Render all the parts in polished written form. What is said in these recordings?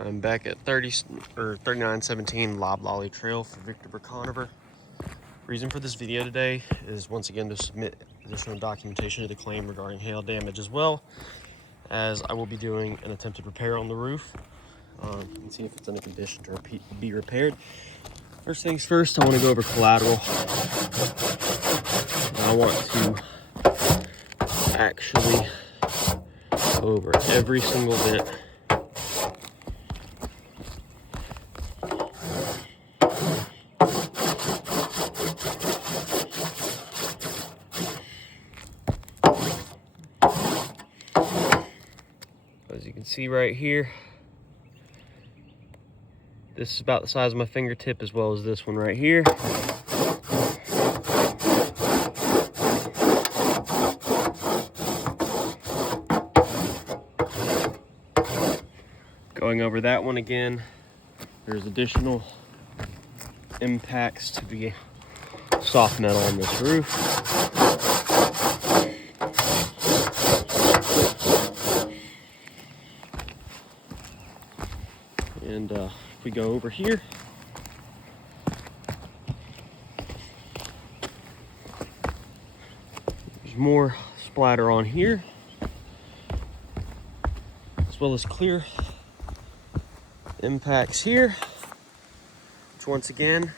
I'm back at 3917 Loblolly Trail for Victor Conover. Reason for this video today is once again to submit additional documentation to the claim regarding hail damage, as well as I will be doing an attempted repair on the roof and see if it's in a condition to be repaired. First things first, I want to go over collateral. I want to actually go over every single bit. As you can see right here, this is about the size of my fingertip, as well as this one right here. Going over that one again, there's additional impacts to the soft metal on this roof. And if we go over here, there's more splatter on here, as well as clear impacts here, which once again,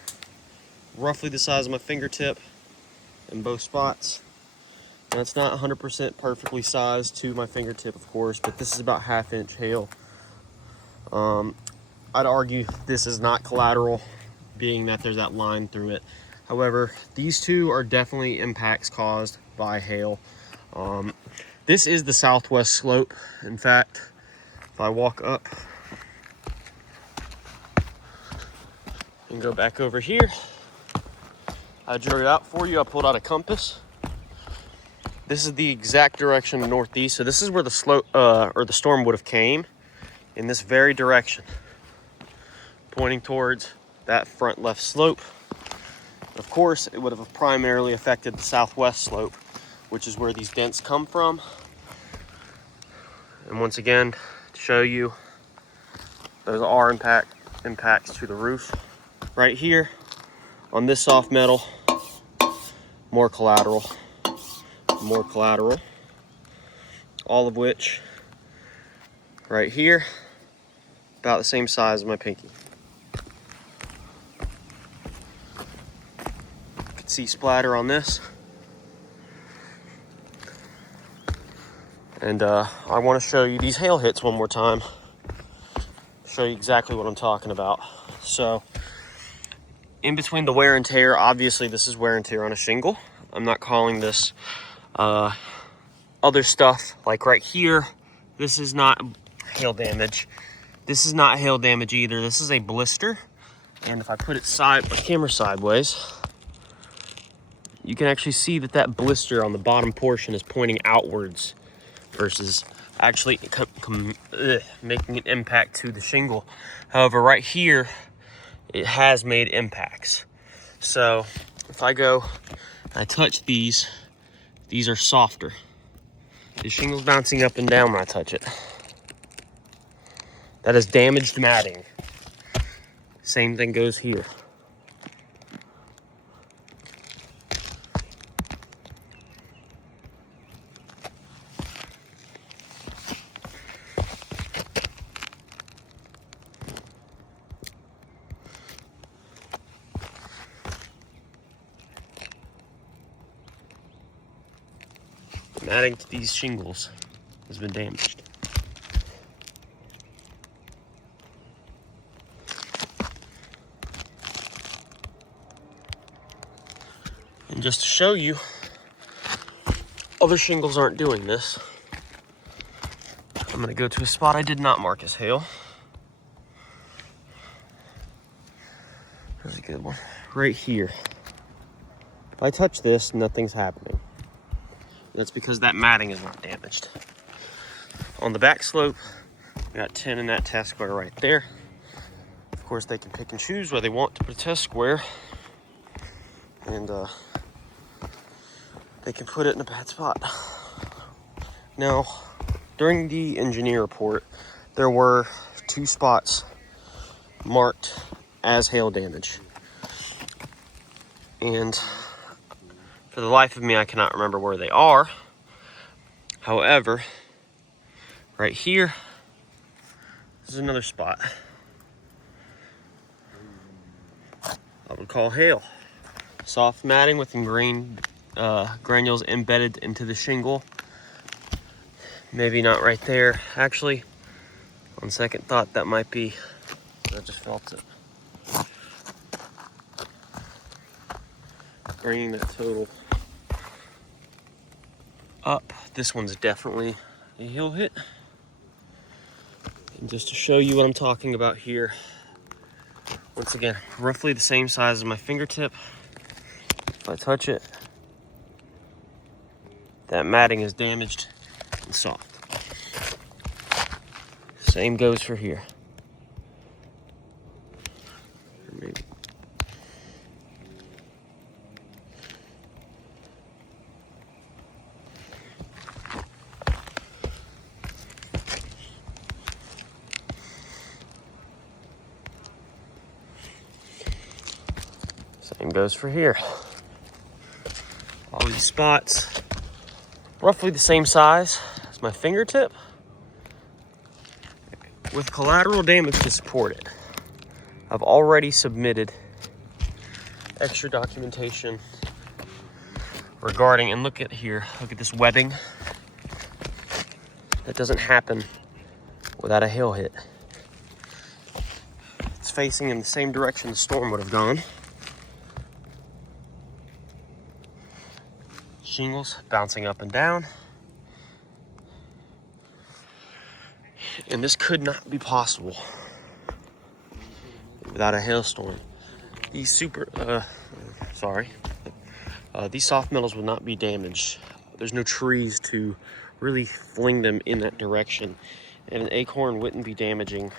roughly the size of my fingertip in both spots. Now it's not 100% perfectly sized to my fingertip, of course, but this is about 1/2 inch hail. I'd argue this is not collateral, being that there's that line through it. However, these two are definitely impacts caused by hail. This is the southwest slope. In fact, if I walk up and go back over here, I drew it out for you. I pulled out a compass. This is the exact direction northeast. So this is where the slope or the storm would have came, in this very direction, pointing towards that front left slope. Of course, it would have primarily affected the southwest slope, which is where these dents come from. And once again, to show you, those are impacts to the roof. Right here on this soft metal, more collateral, all of which right here, about the same size as my pinky. You can see splatter on this. And I want to show you these hail hits one more time, show you exactly what I'm talking about. So in between the wear and tear, obviously this is wear and tear on a shingle. I'm not calling this other stuff, like right here. This is not hail damage. This is not hail damage either. This is a blister. And if I put it my camera sideways, you can actually see that that blister on the bottom portion is pointing outwards versus actually making an impact to the shingle. However, right here, it has made impacts. So if I go and I touch these are softer. The shingle's bouncing up and down when I touch it. That is damaged matting. Same thing goes here. The matting to these shingles has been damaged. And just to show you, other shingles aren't doing this. I'm gonna go to a spot I did not mark as hail. There's a good one. Right here. If I touch this, nothing's happening. That's because that matting is not damaged. On the back slope, we got 10 in that test square right there. Of course, they can pick and choose where they want to put a test square. And they can put it in a bad spot. Now, during the engineer report, there were 2 spots marked as hail damage. And for the life of me, I cannot remember where they are. However, right here, this is another spot I would call hail. Soft matting with ingrained granules embedded into the shingle. Maybe not right there. Actually, on second thought, that might be, I just felt it. Bringing that total up. This one's definitely a heel hit. And just to show you what I'm talking about here, once again, roughly the same size as my fingertip. If I touch it, that matting is damaged and soft. Same goes for here. Or maybe. Same goes for here. All these spots, roughly the same size as my fingertip, with collateral damage to support it. I've already submitted extra documentation regarding, and look at here, look at this webbing. That doesn't happen without a hail hit. It's facing in the same direction the storm would have gone. Shingles bouncing up and down. And this could not be possible without a hailstorm. These these soft metals would not be damaged. There's no trees to really fling them in that direction. And an acorn wouldn't be damaging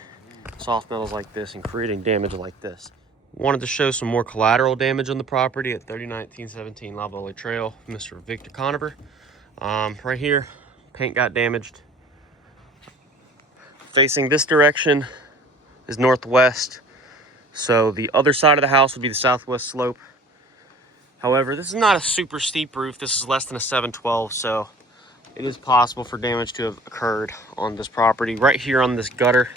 soft metals like this and creating damage like this. Wanted to show some more collateral damage on the property at 301917 La Valley Trail, Mr. Victor Conover. Right here, paint got damaged. Facing this direction is northwest, so the other side of the house would be the southwest slope. However, this is not a super steep roof. This is less than a 712, so it is possible for damage to have occurred on this property. Right here on this gutter,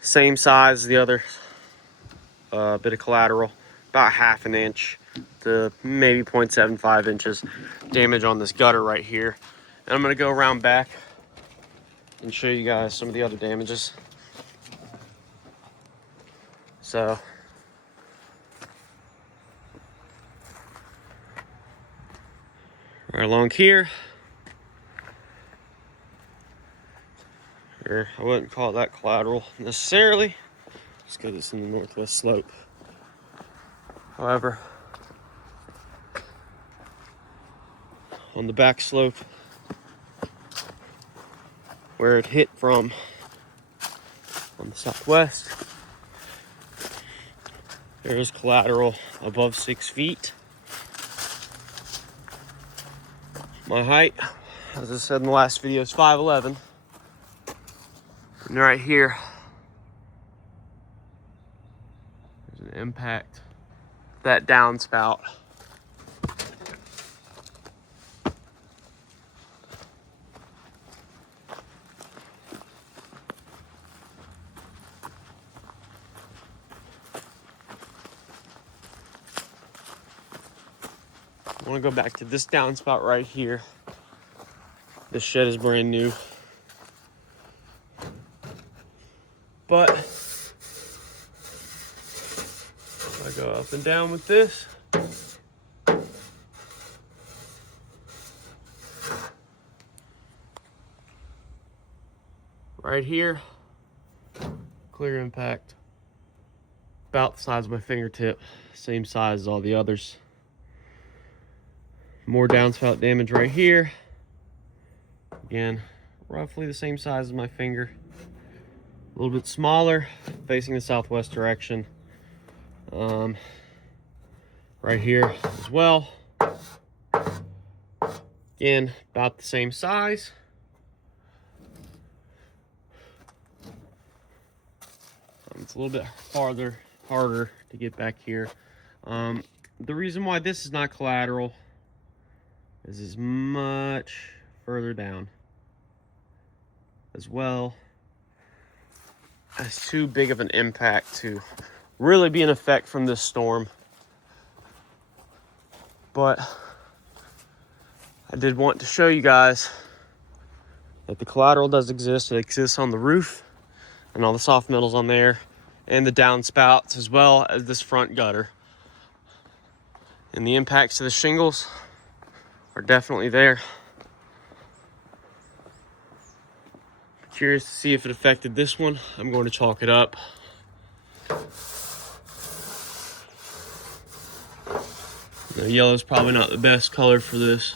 same size as the other bit of collateral, about 1/2 inch to maybe 0.75 inches damage on this gutter right here. And I'm gonna go around back and show you guys some of the other damages. So right along here, or I wouldn't call that collateral necessarily, just because it's in the northwest slope. However, on the back slope, where it hit from on the southwest, there is collateral above 6 feet. My height, as I said in the last video, is 5'11". And right here, there's an impact. That downspout. I want to go back to this downspout right here. This shed is brand new. But if I go up and down with this, right here, clear impact, about the size of my fingertip, same size as all the others. More downspout damage right here. Again, roughly the same size as my finger. A little bit smaller, facing the southwest direction. Right here as well. Again, about the same size. it's a little bit harder to get back here. The reason why this is not collateral is much further down, as well as too big of an impact to really be an effect from this storm. But I did want to show you guys that the collateral does exist. It exists on the roof and all the soft metals on there, and the downspouts, as well as this front gutter. And the impacts to the shingles are definitely there. Curious to see if it affected this one. I'm going to chalk it up. The yellow is probably not the best color for this.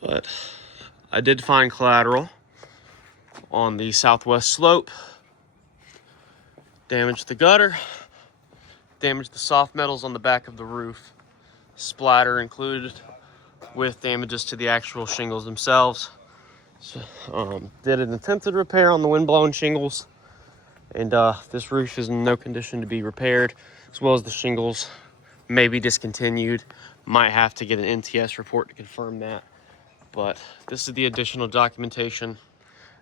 But I did find collateral on the southwest slope. Damaged the gutter, damaged the soft metals on the back of the roof, splatter included, with damages to the actual shingles themselves. So, did an attempted repair on the windblown shingles, and this roof is in no condition to be repaired, as well as the shingles may be discontinued. Might have to get an NTS report to confirm that. But this is the additional documentation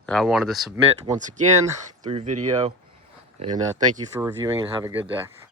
that I wanted to submit once again through video. And thank you for reviewing, and have a good day.